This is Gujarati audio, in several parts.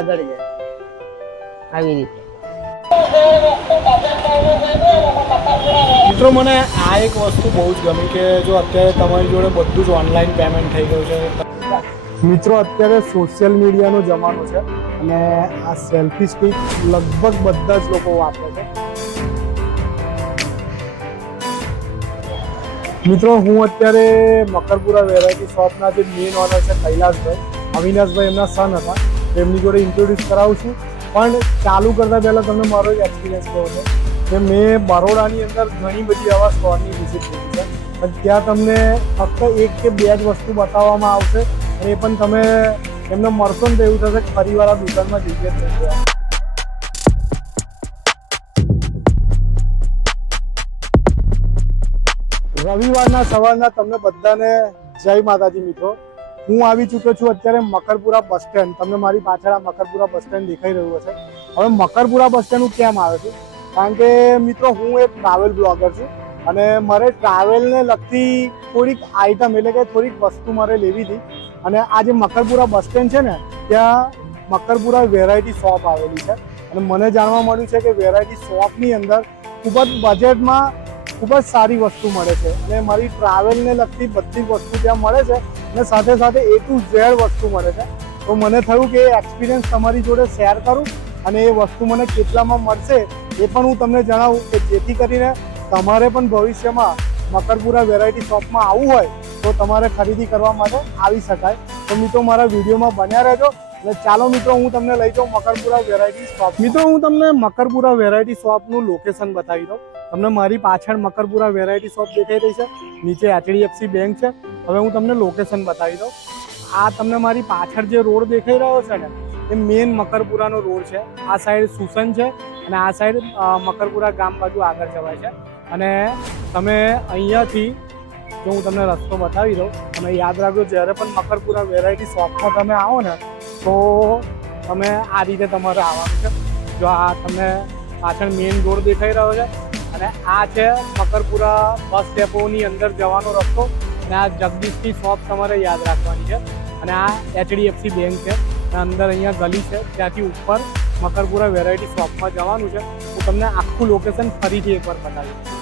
આગળ જાય આવી રીતે। મિત્રો મને આ એક વસ્તુ બહુ જ ગમી કે જો અત્યારે તમારી જોડે બધું જ ઓનલાઈન પેમેન્ટ થઈ ગયું છે। મિત્રો અત્યારે સોશિયલ મીડિયાનો જમાનો છે અને આ સેલ્ફી સ્ટિક લગભગ બધા જ લોકો વાપરે છે। મિત્રો હું અત્યારે મકરપુરા વેરાયટી શોપના જે મેઇન ઓનર છે કૈલાસભાઈ, અવિનાશભાઈ એમના સન હતા, એમની જોડે ઇન્ટ્રોડ્યુસ કરાવું છું। પણ ચાલુ કરતાં પહેલાં તમને મારો જ એક્સપિરિયન્સ કહો છે કે મેં બરોડાની અંદર ઘણી બધી આવા સ્ટોરની વિઝિટ કરી છે, પણ ત્યાં તમને ફક્ત એક કે બે જ વસ્તુ બતાવવામાં આવશે અને એ પણ તમે એમને મળશો ને તો એવું થશે કે ફરીવાર આ દુકાનમાં જઈએ જ નથી। રવિવારના સવારના તમને બધાને જય માતાજી મિત્રો। હું આવી ચૂક્યો છું અત્યારે મકરપુરા બસ સ્ટેન્ડ। તમને મારી પાછળ આ મકરપુરા બસ સ્ટેન્ડ દેખાઈ રહ્યું હશે। હવે મકરપુરા બસ સ્ટેન્ડ હું કેમ આવે છું? કારણ કે મિત્રો હું એક ટ્રાવેલ બ્લોગર છું અને મારે ટ્રાવેલને લગતી થોડીક આઈટમ એટલે કે થોડીક વસ્તુ મારે લેવી હતી અને આ જે મકરપુરા બસ સ્ટેન્ડ છે ને ત્યાં મકરપુરા વેરાયટી શોપ આવેલી છે અને મને જાણવા મળ્યું છે કે વેરાયટી શોપની અંદર ખૂબ જ બજેટમાં ખૂબ જ સારી વસ્તુ મળે છે અને મારી ટ્રાવેલને લગતી બધી વસ્તુ ત્યાં મળે છે અને સાથે સાથે A to Z વસ્તુ મળે છે। તો મને થયું કે એ એક્સપિરિયન્સ તમારી જોડે શેર કરું અને એ વસ્તુ મને કેટલામાં મળશે એ પણ હું તમને જણાવું કે જેથી કરીને તમારે પણ ભવિષ્યમાં મકરપુરા વેરાયટી શોપમાં આવવું હોય તો તમારે ખરીદી કરવા માટે આવી શકાય। તો મિત્રો મારા વિડીયોમાં બન્યા રહેજો અને ચાલો મિત્રો હું તમને લઈ જાઉં મકરપુરા વેરાયટી શોપ। મિત્રો હું તમને મકરપુરા વેરાયટી શોપનું લોકેશન બતાવી દઉં। તમને મારી પાછળ મકરપુરા વેરાયટી શોપ દેખાઈ રહી છે, નીચે HDFC બેંક છે। હવે હું તમને લોકેશન બતાવી દઉં। આ તમને મારી પાછળ જે રોડ દેખાઈ રહ્યો છે ને એ મેઇન મકરપુરાનો રોડ છે। આ સાઈડ સુસન છે અને આ સાઈડ મકરપુરા ગામ બાજુ આગળ જવાય છે અને તમે અહીંયાથી જો હું તમને રસ્તો બતાવી દઉં, તમે યાદ રાખજો જ્યારે પણ મકરપુરા વેરાયટી શોપમાં તમે આવો ને તો તમે આ રીતે તમારે આવવાનું છે। જો આ તમને પાછળ મેઇન રોડ દેખાઈ રહ્યો છે અને આ છે મકરપુરા બસ ડેપોની અંદર જવાનો રસ્તો અને આ જગદીશની શોપ તમારે યાદ રાખવાની છે અને આ HDFC બેંક છે અને અંદર અહીંયા ગલી છે, ત્યાંથી ઉપર મકરપુરા વેરાયટી શોપમાં જવાનું છે। હું તમને આખું લોકેશન ફરીથી એકવાર બતાવીશ।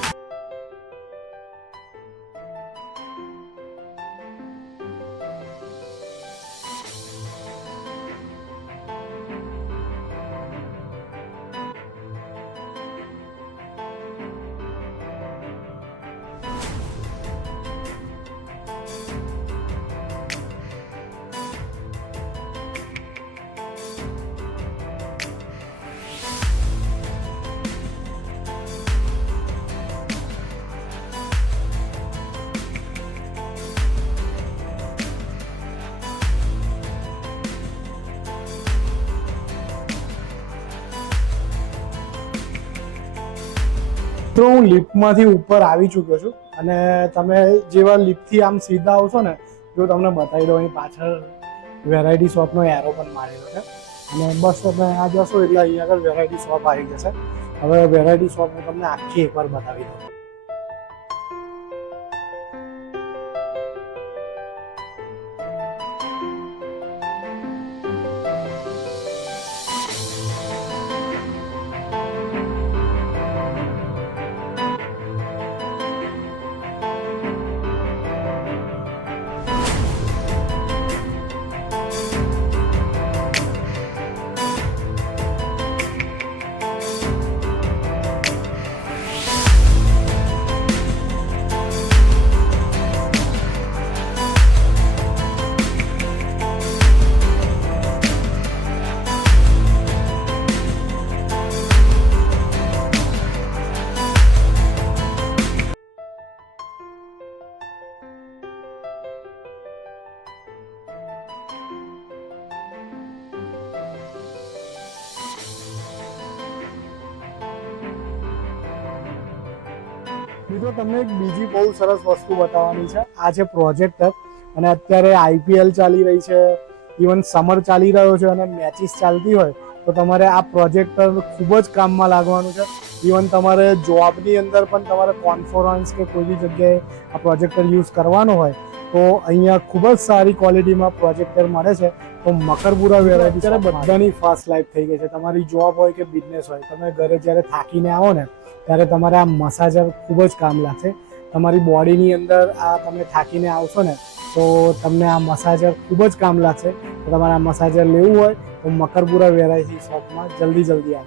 તો હું લિફ્ટમાંથી ઉપર આવી ચૂક્યો છું અને તમે જેવા લિફ્ટથી આમ સીધા આવશો ને જો તમને બતાવી દઉં, અહીં પાછળ વેરાયટી શોપનો એરો પણ મારેલો છે અને બસ તમે આ જશો એટલે અહીંયા આગળ વેરાયટી શોપ આવી જશે। હવે વેરાયટી શોપ હું તમને આખી એકવાર બતાવી દઉં। મિત્રો તમને એક બીજી બહુ સરસ વસ્તુ બતાવવાની છે। આ છે પ્રોજેક્ટર અને અત્યારે IPL ચાલી રહી છે, ઇવન સમર ચાલી રહ્યો છે અને મેચિસ ચાલતી હોય તો તમારે આ પ્રોજેક્ટર ખૂબ જ કામમાં લાગવાનું છે। ઇવન તમારે જોબની અંદર પણ તમારે કોન્ફરન્સ કે કોઈ બી જગ્યાએ આ પ્રોજેક્ટર યુઝ કરવાનો હોય તો અહીંયા ખૂબ જ સારી ક્વોલિટીમાં પ્રોજેક્ટર મળે છે. તો મકરપુરા વેરાયટી અત્યારે બધાની ફાસ્ટ લાઈફ થઈ ગઈ છે. તમારી જોબ હોય કે બિઝનેસ હોય, તમે ઘરે જ્યારે થાકીને આવો ને ત્યારે તમારે આ મસાજર ખૂબ જ કામ લાગશે. તમારી બોડીની અંદર આ તમે થાકીને આવશો ને તો તમને આ મસાજર ખૂબ જ કામ લાગશે. તો તમારે આ મસાજર લેવું હોય તો મકરપુરા વેરાયટી શોપમાં જલ્દી આવી જાઓ.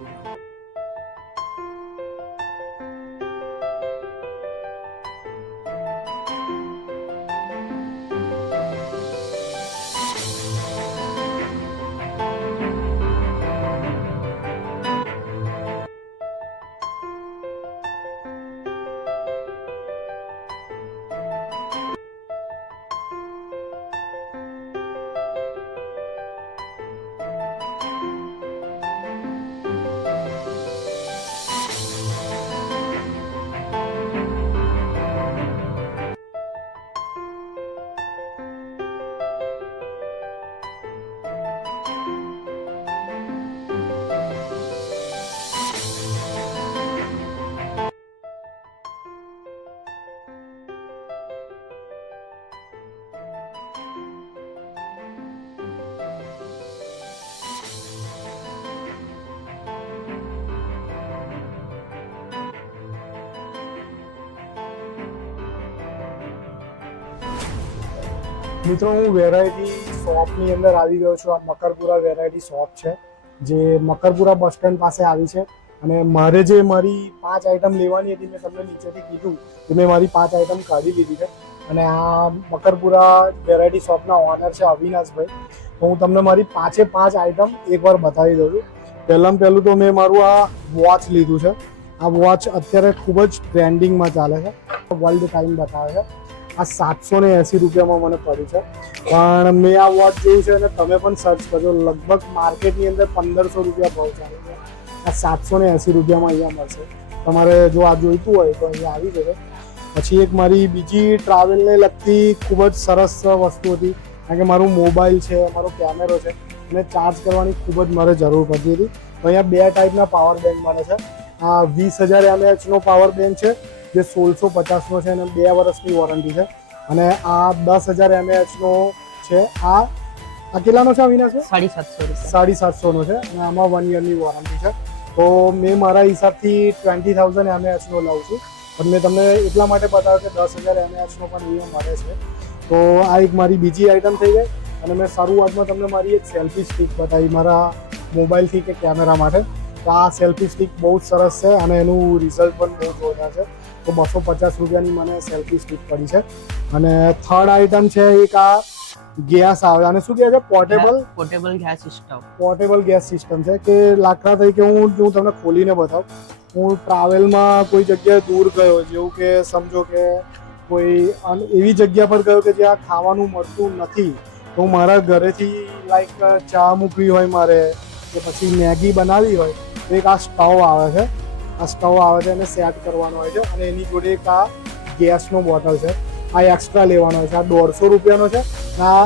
મિત્રો, હું વેરાયટી શોપની અંદર આવી ગયો છું. આ મકરપુરા વેરાયટી શોપ છે જે મકરપુરા બસ સ્ટેન્ડ પાસે આવી છે. અને મારે જે મારી 5 આઈટમ લેવાની હતી, મેં તમને નીચેથી કીધું કે મેં મારી 5 આઈટમ કાઢી લીધી છે. અને આ મકરપુરા વેરાયટી શોપના ઓનર છે અવિનાશભાઈ. તો હું તમને મારી 5 આઈટમ એકવાર બતાવી દઉં છું. પહેલું તો મેં મારું આ વોચ લીધું છે. આ વોચ અત્યારે ખૂબ જ ટ્રેન્ડિંગમાં ચાલે છે. વર્લ્ડ ટાઈમ બતાવે છે. આ 780 રૂપિયામાં મને પડ્યું છે. પણ મેં આ વોચ જોયું છે અને તમે પણ સર્ચ કરજો, લગભગ માર્કેટની અંદર 1500 રૂપિયા ભાવ ચાલે છે. આ 780 રૂપિયામાં અહીંયા મળશે. તમારે જો આ જોઈતું હોય તો અહીંયા આવી જશે. પછી એક મારી બીજી ટ્રાવેલને લગતી ખૂબ જ સરસ વસ્તુ હતી, કારણ કે મારું મોબાઈલ છે, મારો કેમેરો છે, એને ચાર્જ કરવાની ખૂબ જ મારે જરૂર પડતી હતી. તો અહીંયા 2 ટાઈપના પાવર બેંક મળે છે. આ 20000 mAhનો પાવર બેંક છે જે 1650નો છે અને 2 વર્ષની વોરંટી છે. અને આ 10000 mAhનો છે. આ કેટલાનો છે અવિનાશભાઈ? 750 છે અને આમાં 1 યરની વોરંટી છે. તો મેં મારા હિસાબથી 20000 mAhનો લઉં છું. પણ મેં તમને એટલા માટે બતાવ્યું કે 10000 mAhનો પણ અહીંયા મળે છે. તો આ એક મારી બીજી આઈટમ થઈ ગઈ. અને મેં શરૂઆતમાં તમને મારી એક સેલ્ફી સ્ટિક બતાવી મારા મોબાઈલથી કે કેમેરા માટે. તો આ સેલ્ફી સ્ટિક બહુ જ સરસ છે અને એનું રિઝલ્ટ પણ બહુ જોરદાર છે. તો 250 રૂપિયાની મને સેલ્ફી સ્ટિક પડી છે. અને થર્ડ આઈટમ છે એક આ ગેસ આવે, અને શું કહે છે? પોર્ટેબલ ગેસ સિસ્ટમ છે. કે લાકડા તરીકે હું તમને ખોલીને બતાવું. હું ટ્રાવેલમાં કોઈ જગ્યાએ દૂર ગયો, જેવું કે સમજો કે કોઈ એવી જગ્યા પર ગયો કે જ્યાં ખાવાનું મળતું નથી, તો મારા ઘરેથી લાઈક ચા મૂકવી હોય મારે કે પછી મેગી બનાવવી હોય તો એક આ સ્ટવ આવે છે. આ સ્ટવ આવે છે અને સેટ કરવાનો હોય છે. અને એની જોડે એક આ ગેસનો બોટલ છે. આ એક્સ્ટ્રા લેવાનો હોય છે. આ 150 રૂપિયાનો છે. આ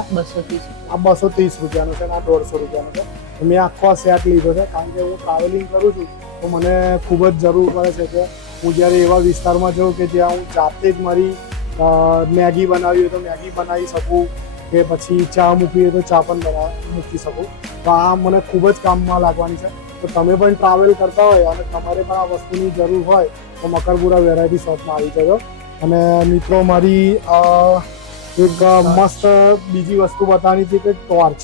230 રૂપિયાનો છે અને આ 150 રૂપિયાનો છે. મેં આખો આ સેટ લીધો છે કારણ કે હું ટ્રાવેલિંગ કરું છું તો મને ખૂબ જ જરૂર પડે છે કે હું જ્યારે એવા વિસ્તારમાં જાઉં કે જ્યાં હું જાતે જ મારી મેગી બનાવી હોય તો મેગી બનાવી શકું, કે પછી ચા મૂકવી હોય તો ચા પણ મૂકી શકું. તો આ મને ખૂબ જ કામમાં લાગવાની છે. તો તમે પણ ટ્રાવેલ કરતા હોય અને તમારે પણ આ વસ્તુની જરૂર હોય તો મકરપુરા વેરાયટી શોપમાં આવી જજો. અને મિત્રો, મારી એક મસ્ત બીજી વસ્તુ બતાવવાની હતી કે ટોર્ચ.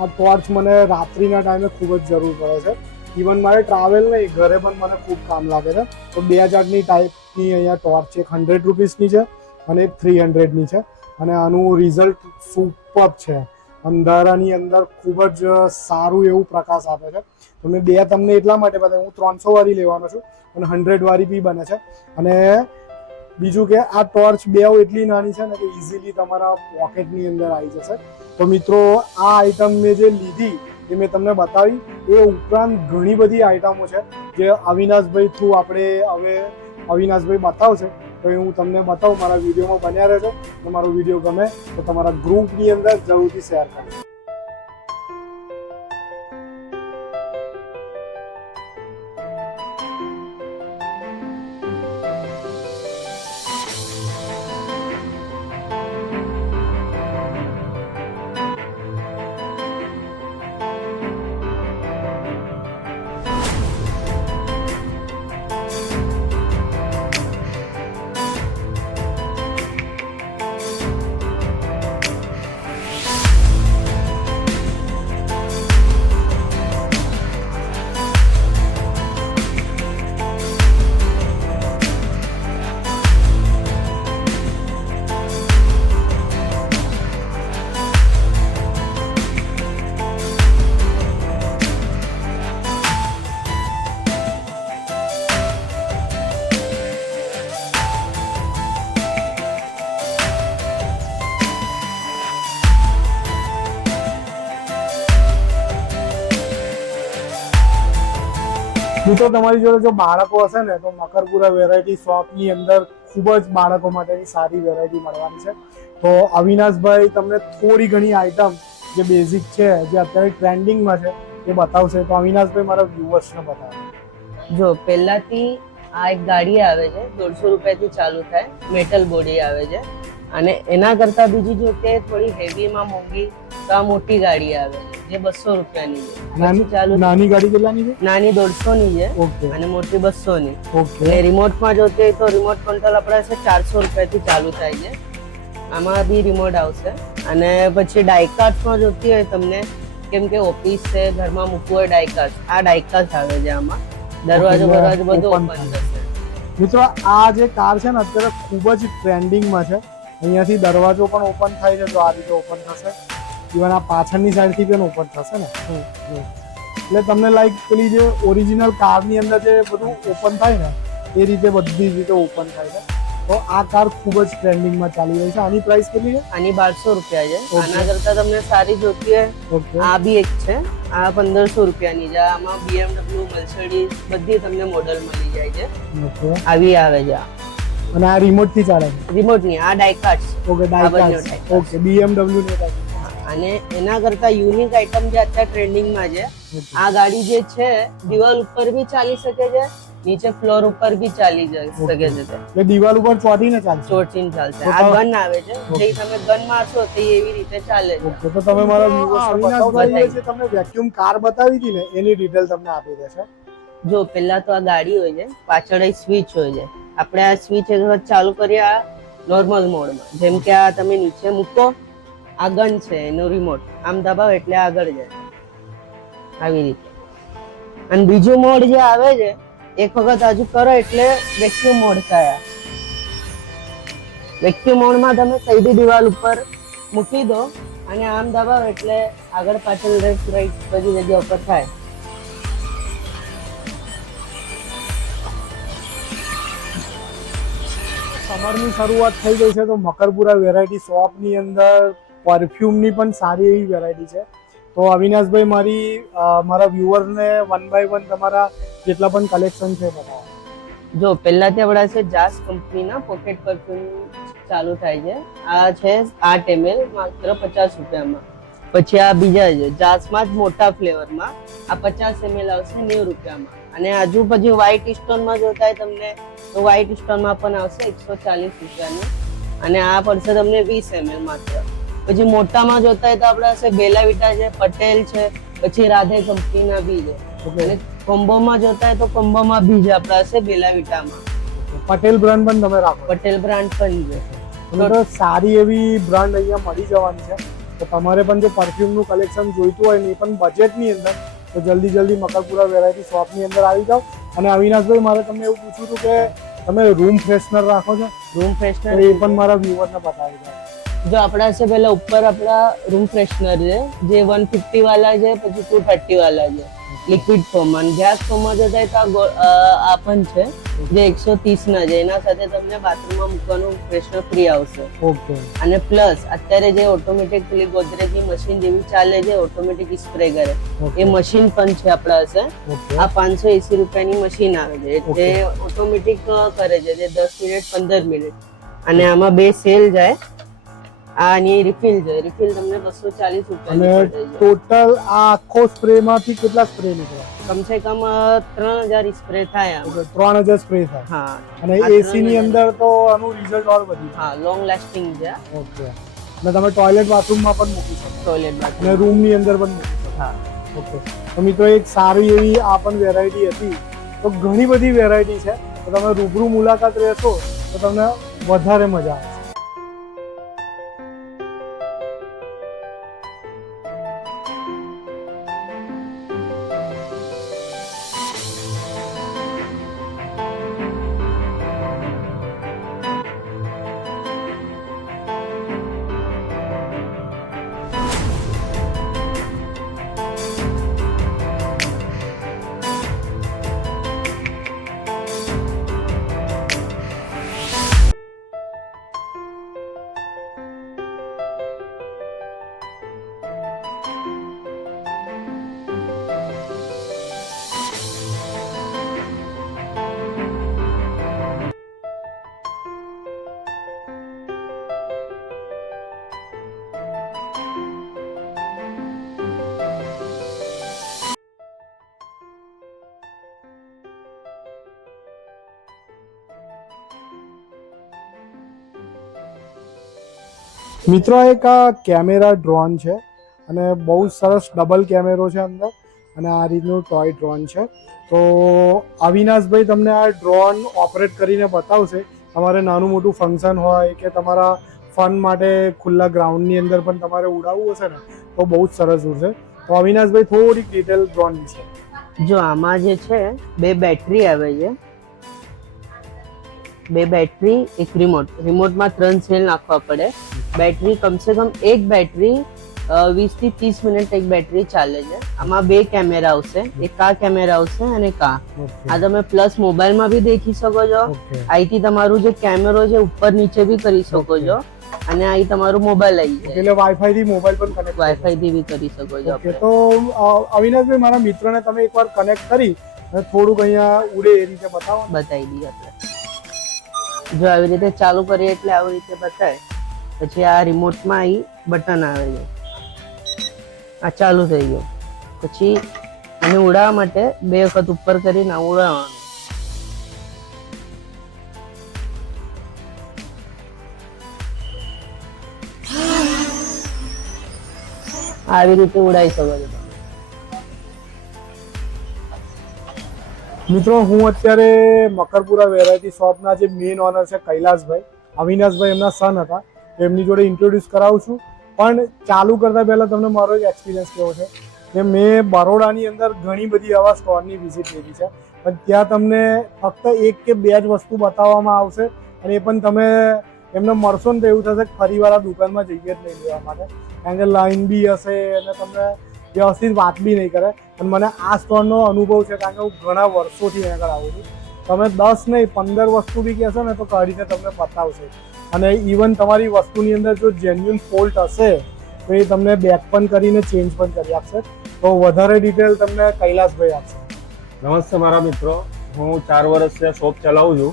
આ ટોર્ચ મને રાત્રિના ટાઈમે ખૂબ જ જરૂર પડે છે. ઇવન મારે ટ્રાવેલ નહીં, ઘરે પણ મને ખૂબ કામ લાગે છે. તો 2 જાતની ટાઈપની અહીંયા ટોર્ચ છે. 100 રૂપીસની છે અને એક 300ની છે. અને આનું રિઝલ્ટ સુપર છે. અંધારાની અંદર ખૂબ જ સારું એવું પ્રકાશ આપે છે. તો મેં 2 તમને એટલા માટે બતાવ્યું. હું 300 વાળી લેવાનો છું અને 100 વાળી બી બને છે. અને બીજું કે આ ટોર્ચ 2 એટલી નાની છે ને કે ઇઝીલી તમારા પોકેટની અંદર આવી જશે. તો મિત્રો, આ આઈટમ મેં જે લીધી એ મેં તમને બતાવી. એ ઉપરાંત ઘણી બધી આઈટમો છે જે અવિનાશભાઈ થ્રુ આપણે હવે અવિનાશભાઈ બતાવશે તો એ હું તમને બતાવું. મારા વિડીયોમાં બન્યા રહેજો. તો મારો વિડીયો ગમે તો તમારા ગ્રુપની અંદર જરૂરથી શેર કરજો. મિત્રો તમારી જોડે જો બાળકો હશે ને તો મકરપુરા વેરાયટી શોપની અંદર ખૂબ જ બાળકો માટેની સારી વેરાયટી મળવાની છે. તો અવિનાશભાઈ તમને થોડી ઘણી આઈટમ જે બેઝિક છે જે અત્યારે ટ્રેન્ડિંગમાં છે એ બતાવશે. તો અવિનાશભાઈ મારા વ્યુઅર્સને બતાવો. જો પહેલાથી આ એક ગાડી આવે છે 150 રૂપિયાથી ચાલુ થાય, મેટલ બોડી આવે છે. અને એના કરતા બીજી જો કે થોડી હેવીમાં મોંઘી તો આ મોટી ગાડી આવે છે જે 200 રૂપિયાની છે. પછી ચાલુ નાની ગાડી કેટલાની છે? નાની 150 ની છે ઓકે અને મોટી 200 ની. ઓકે. અને રિમોટમાં જોતી હોય તો રિમોટ કંટ્રોલ આપણે છે 400 રૂપિયાથી ચાલુ થાય છે. આમાં બી રિમોટ આવશે. અને પછી ડાયકાસ્ટમાં જોતી હોય તમને, કેમ કે ઓફિસ છે, ઘરમાં મૂકવું હોય ડાયકાસ્ટ, આ ડાયકાસ્ટ આવે છે. આમાં દરવાજો બધું ઓપન થશે. મિત્રો આ જે કાર છે ને અત્યારે ખૂબ જ ટ્રેન્ડિંગમાં છે. અહીંયાથી દરવાજો પણ ઓપન થાય છે, તો આ રીતે ઓપન થશે. ઇવન આ પાછળની સાઈડથી પણ ઓપન થશે ને, એટલે તમને લાઈક પેલી જે ઓરિજિનલ કારની અંદર જે બધું ઓપન થાય ને એ રીતે બધી રીતે ઓપન થાય છે. તો આ કાર ખૂબ જ ટ્રેન્ડિંગમાં ચાલી રહી છે. આની પ્રાઇસ કેટલી છે? આની 1200 રૂપિયા છે. આના કરતા તમને સારી જોતી હોય આ બી એક છે, આ 1500 રૂપિયાની છે. આમાં BMW, Mercedes બધી તમને મોડલ મળી જાય છે. આવી આવે છે. અને આ રિમોટ થી ચાલે છે? રિમોટ ની, આ ડાયકાસ્ટ. ઓકે, ડાયકાસ્ટ. ઓકે, BMW ની ડાયકાસ્ટ. અને એના કરતા યુનિક આઈટમ જે અત્યારે ટ્રેન્ડિંગમાં છે, આ ગાડી જે છે દિવાલ ઉપર બી ચાલી શકે છે, નીચે ફ્લોર ઉપર બી ચાલી શકે છે. એટલે દિવાલ ઉપર ચોટીને ચાલશે? ચોટીને ચાલશે. આ ગન આવે છે, જે તમે ગન મારશો તો એવી રીતે ચાલે છે. ઓકે, તો તમે મારા અવિનાશભાઈ જે તમને વેક્યુમ કાર બતાવી હતી ને એની ડિટેલ તમને આપી દેશે. જો પહેલા તો આ ગાડી હોય છે, પાછળ સ્વિચ હોય છે. આપણે આ સ્વિચ ચાલુ કરીએ આ નોર્મલ મોડમાં. જેમ કે આ તમે નીચે મૂકો, આ ગન છે એનો રિમોટ, આમ દબાવો એટલે આગળ જાય આવી રીતે. અને બીજું મોડ જે આવે છે, એક વખત હજુ કરો એટલે વેક્યુમ મોડ થાય. વેક્યુમ મોડમાં તમે સીધી દિવાલ ઉપર મૂકી દો અને આમ દબાવો એટલે આગળ પાછળ લેફ્ટ રાઈટ બધી જગ્યા ઉપર થાય. સમરની શરૂઆત થઈ ગઈ છે, તો મકરપુરા વેરાયટી શોપની અંદર પરફ્યુમની પણ સારી એવી વેરાયટી છે. તો અવિનાશભાઈ મારા વ્યુઅરને 1 by 1 તમારા જેટલા પણ કલેક્શન છે બતાવો. જો પહેલાથી આપણા છે જાસ કંપનીના પોકેટ પરફ્યુમ ચાલુ થાય છે. આ છે 8 ml માત્ર 50 રૂપિયામાં. પછી આ બીજા છે જાસમાં જ મોટા ફ્લેવરમાં, આ 50 ml આવશે 90 રૂપિયામાં. અને હજુ પછી વ્હાઇટ સ્ટોનમાં જોતા હોય તમને તો વ્હાઇટ સ્ટોનમાં પણ આવશે 140 રૂપિયાનું. અને આ પડશે તમને 20 ml માત્ર. પછી મોટામાં જોતા હોય તો આપણા છે બેલા વિટા છે, પટેલ છે, પછી રાધે કંપનીના બી છે. અને કોમ્બોમાં જોતા હોય તો કોમ્બોમાં બી છે આપણા છે બેલા વિટામાં. પટેલ બ્રાન્ડ પણ તમે રાખો? પટેલ બ્રાન્ડ પણ છે. તો સારી એવી બ્રાન્ડ અહીંયા મળી જવાની છે. તો તમારે પણ જો પરફ્યુમનું કલેક્શન જોઈતું હોય ને એ પણ બજેટની અંદર, તો જલ્દી મકરપુરા વેરાયટી શોપની અંદર આવી જાઓ. અને અવિનાશભાઈ મારે તમને એવું પૂછવું હતું કે તમે રૂમ ફ્રેશનર રાખો છો? રૂમ ફ્રેશનર એ પણ મારા વ્યુઅરને બતાવી દો. જો આપણા છે પહેલા ઉપર આપણા રૂમ ફ્રેશનર છે જે 150 વાળા છે, પછી 230 વાળા છે લિક્વિડ ફોર્મ. અને ગેસ ફોર્મમાં જતા તો આ પણ છે જે 130 ના છે. એના સાથે તમને બાથરૂમમાં મૂકવાનું ફ્રેશનર ફ્રી આવશે. ઓકે. અને પ્લસ અત્યારે જે ઓટોમેટિક પેલી ગોદરેજની મશીન જેવી ચાલે છે, ઓટોમેટિક સ્પ્રે કરે, એ મશીન પણ છે આપણા છે. આ 580 રૂપિયાની મશીન આવે છે જે ઓટોમેટિક કરે છે, જે 10 મિનિટ 15 મિનિટ. અને આમાં 2 સેલ જાય. આની રિફિલ છે, રિફિલ તમને 240 રૂપિયાની પડે છે. ટોટલ આ આખો સ્પ્રે માંથી કેટલા સ્પ્રે નીકળે? કમસે કમ 3000 સ્પ્રે થાય. 3000 સ્પ્રે થાય. હા. અને એસી ની અંદર તો આનું રિઝલ્ટ ઓર વધી. હા, લોંગ લાસ્ટિંગ છે. ઓકે. અને તમે ટોયલેટ બાથરૂમમાં પણ મૂકી શકો? ટોયલેટ બાથરૂમ અને રૂમ ની અંદર પણ મૂકી શકો? હા. ઓકે. તો મિત્રો એક સારી એવી આ પણ વેરાયટી હતી. તો ઘણી બધી વેરાયટી છે. તો તમે રૂબરૂ મુલાકાત લેશો તો તમને વધારે મજા આવશે. મિત્રો એક આ કેમેરા ડ્રોન છે અને બહુ સરસ ડબલ કેમેરો છે અંદર અને આ રીતનું ટોય ડ્રોન છે. તો અવિનાશભાઈ તમને આ ડ્રોન ઓપરેટ કરીને બતાવશે. તમારે નાનું મોટું ફંક્શન હોય કે તમારા ફન માટે ખુલ્લા ગ્રાઉન્ડની અંદર પણ તમારે ઉડાવવું હશે ને તો બહુ જ સરસ ઉડશે. તો અવિનાશભાઈ થોડીક ડિટેલ ડ્રોન વિશે. જો આમાં જે છે 2 બેટરી આવે છે, 2 બેટરી, એક રિમોટમાં 3 સેલ નાખવા પડે. બેટરી કમસે કમ એક બેટરી 20 થી 30 મિનિટ એક બેટરી ચાલે છે. આમાં 2 કેમેરા આવશે, એક આ કેમેરા આવશે અને એક આ. આ તમે પ્લસ મોબાઈલમાં બી દેખી શકો છો. અહીંથી તમારું જે કેમેરો છે ઉપર નીચે બી કરી શકો છો અને અહીં તમારું મોબાઈલ આવી જાય એટલે વાઈફાઈ થી મોબાઈલ પણ કનેક્ટ વાઈફાઈ થી બી કરી શકો છો ઓકે. આપણે. તો અવિનાશભાઈ મારા મિત્રને તમે એકવાર કનેક્ટ કરી અને થોડુંક અહીંયા ઉડે એ રીતે બતાવો. બતાવી દઈએ આપણે. જો આવી રીતે ચાલુ કરીએ એટલે આવી રીતે બતાવે. પછી આ રિમોટમાં અહીં બટન આવે છે, આ ચાલુ થઈ ગયું. પછી આને ઉડાવવા માટે 2 વખત ઉપર કરીને ઉડાવવાનું. આવી રીતે ઉડાવી શકો છો તમે. મિત્રો હું અત્યારે મકરપુરા વેરાયટી શોપના જે મેઇન ઓનર છે કૈલાસભાઈ, અવિનાશભાઈ એમના સન હતા, એમની જોડે ઇન્ટ્રોડ્યુસ કરાવું છું. પણ ચાલુ કરતા પહેલા તમને મારો એક એક્સપિરિયન્સ કેવો છે કે મેં બરોડાની અંદર ઘણી બધી આવા સ્ટોરની વિઝિટ લીધી છે, પણ ત્યાં તમને ફક્ત 1 કે 2 જ વસ્તુ બતાવવામાં આવશે અને એ પણ તમે એમને મળશો ને તો એવું થશે કે ફરીવાર આ દુકાનમાં જઈએ જ નહીં લેવા માટે, કારણ કે લાઈન બી હશે અને તમને વ્યવસ્થિત વાત બી નહીં કરે. પણ મને આ સ્ટોરનો અનુભવ છે કારણ કે હું ઘણા વર્ષોથી અહીંયા આગળ આવું છું. તમે 10 નહીં 15 વસ્તુ બી કહેશો ને તો કાઢીને તમને બતાવશે અને ઇવન તમારી વસ્તુની અંદર જો જેન્યુઅન ફોલ્ટ હશે તો એ તમને બેક પણ કરીને ચેન્જ પણ કરી આપશે. તો વધારે ડિટેલ તમને કૈલાસભાઈ આપશે. નમસ્તે મારા મિત્રો, હું 4 વર્ષથી આ શોપ ચલાવું છું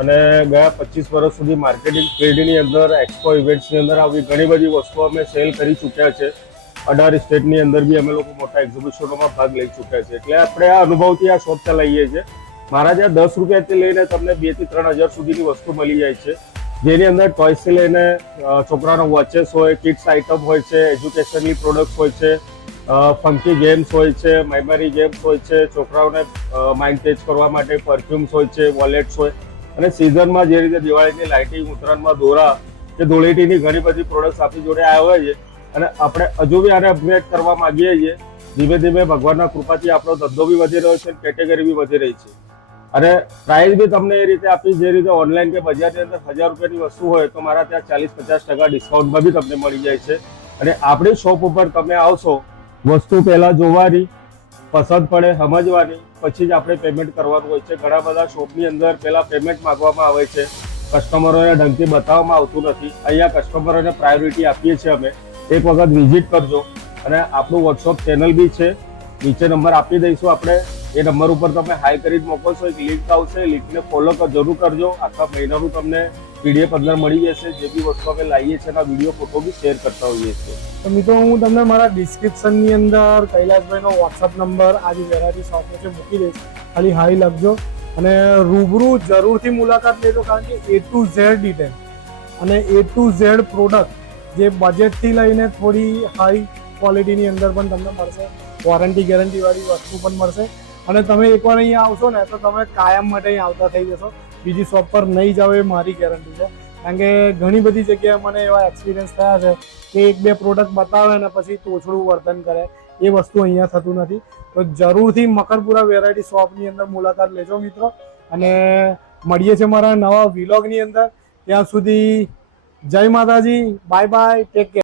અને ગયા 25 વર્ષ સુધી માર્કેટિંગ ફિલ્ડની અંદર એક્સપો ઇવેન્ટ્સની અંદર આવી ઘણી બધી વસ્તુઓ અમે સેલ કરી ચૂક્યા છે. 18 સ્ટેટની અંદર બી અમે લોકો મોટા એક્ઝિબિશનોમાં ભાગ લઈ ચૂક્યા છે. એટલે આપણે આ અનુભવથી આ શોપ ચલાવીએ છીએ. મારા ત્યાં 10 રૂપિયાથી લઈને તમને 2 થી 3 હજાર સુધીની વસ્તુ મળી જાય છે, જેની અંદર ટોયસથી લઈને છોકરાનો વોચેસ હોય, કિડ્સ આઇટમ હોય છે, એજ્યુકેશનની પ્રોડક્ટ્સ હોય છે, ફંકી ગેમ્સ હોય છે, મેમરી ગેમ્સ હોય છે, છોકરાઓને માઇન્ડ તેજ કરવા માટે પરફ્યુમ્સ હોય છે, વોલેટ્સ હોય અને સિઝનમાં જે રીતે દિવાળીની લાઇટિંગ, ઉત્તરાયણમાં દોરા કે ધૂળેટીની ઘણી બધી પ્રોડક્ટ્સ આપણી જોડે આવ્યા છે અને આપણે હજુ બી આને અપગ્રેડ કરવા માંગીએ છીએ. ધીમે ધીમે ભગવાનના કૃપાથી આપણો ધંધો બી વધી રહ્યો છે અને કેટેગરી બી વધી રહી છે અને પ્રાઇસ બી તમને એ રીતે આપી જે રીતે ઓનલાઈન કે બજારની અંદર 1000 રૂપિયાની વસ્તુ હોય તો મારા ત્યાં 40-50% ડિસ્કાઉન્ટમાં બી તમને મળી જાય છે. અને આપણી શોપ ઉપર તમે આવશો, વસ્તુ પહેલા જોવાની, પસંદ પડે સમજવાની, પછી જ આપણે પેમેન્ટ કરવાનું હોય છે. ઘણા બધા શોપની અંદર પહેલા પેમેન્ટ માંગવામાં આવે છે, કસ્ટમરોને ઢંગથી બતાવવામાં આવતું નથી. અહીંયા કસ્ટમરોને પ્રાયોરિટી આપીએ છીએ અમે. એક વખત વિઝિટ કરજો અને આપણું વોટ્સઅપ ચેનલ બી છે, નીચે નંબર આપી દઈશું આપણે. એ નંબર ઉપર તમે હાઈ કરીને મોકલશો, એક લિંક આવશે, લિંકને ફોલો જરૂર કરજો. આખા મહિનાનું તમને PDF અંદર મળી જશે. જે બી વસ્તુ અમે લાવીએ છીએ એના વિડીયો ફોટો બી શેર કરતા હોઈએ છીએ. તો મિત્રો હું તમને મારા ડિસ્ક્રિપ્શનની અંદર કૈલાસભાઈનો વોટ્સઅપ નંબર આ જે વેરાયટી શોપનો છે મૂકી દઈશ, ખાલી હાઈ લખજો અને રૂબરૂ જરૂરથી મુલાકાત લેજો, કારણ કે A to Z ડિટેલ અને A to Z પ્રોડક્ટ જે બજેટથી લઈને થોડી હાઈ ક્વોલિટીની અંદર પણ તમને મળશે. વોરંટી ગેરંટીવાળી વસ્તુ પણ મળશે અને તમે એકવાર અહીંયા આવશો ને તો તમે કાયમ માટે અહીં આવતા થઈ જશો. બીજી શોપ પર નહીં જાઓ એ મારી ગેરંટી છે, કારણ કે ઘણી બધી જગ્યાએ મને એવા એક્સપિરિયન્સ થયા છે કે 1-2 પ્રોડક્ટ બતાવે ને પછી તોછડું વર્તન કરે. એ વસ્તુ અહીંયા થતું નથી. તો જરૂરથી મકરપુરા વેરાયટી શોપની અંદર મુલાકાત લેજો મિત્રો અને મળીએ છીએ મારા નવા વ્લોગની અંદર. ત્યાં સુધી જય માતાજી, બાય બાય, ટેક કેર.